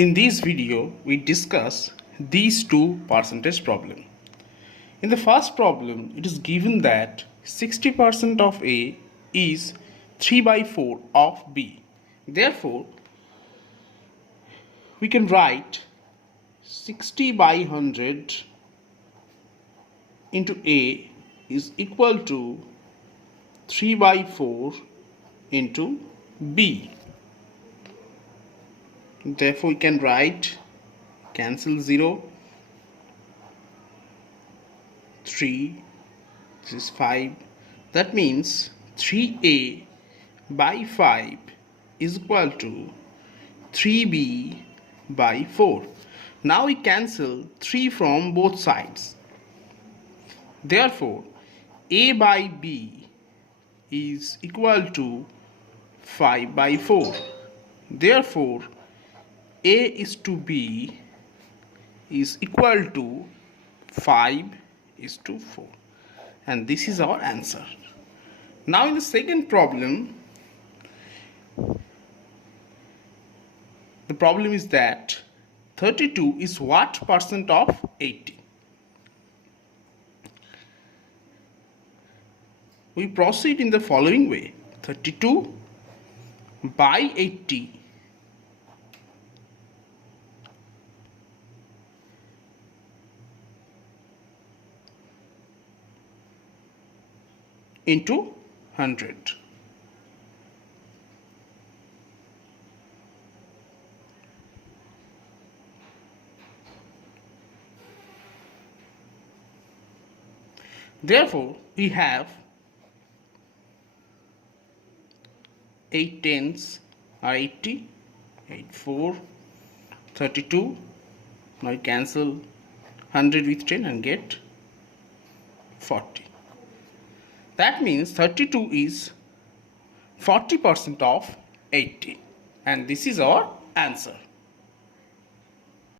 In this video, we discuss these two percentage problem. In the first problem, it is given that 60% of A is 3 by 4 of B. Therefore, we can write 60 by 100 into A is equal to 3 by 4 into B. Therefore, we can write cancel 0, 3, this is 5. That means 3A by 5 is equal to 3B by 4. Now we cancel 3 from both sides. Therefore, A by B is equal to 5 by 4. Therefore, A is to B is equal to 5 is to 4. And this is our answer. Now in the second problem, the problem is that 32 is what percent of 80? We proceed in the following way. 32 by 80 into 100. Therefore, we have 8 tens are 80, 8 4, 32. Now we cancel 100 with 10 and get 40. That means 32 is 40% of 80, and this is our answer.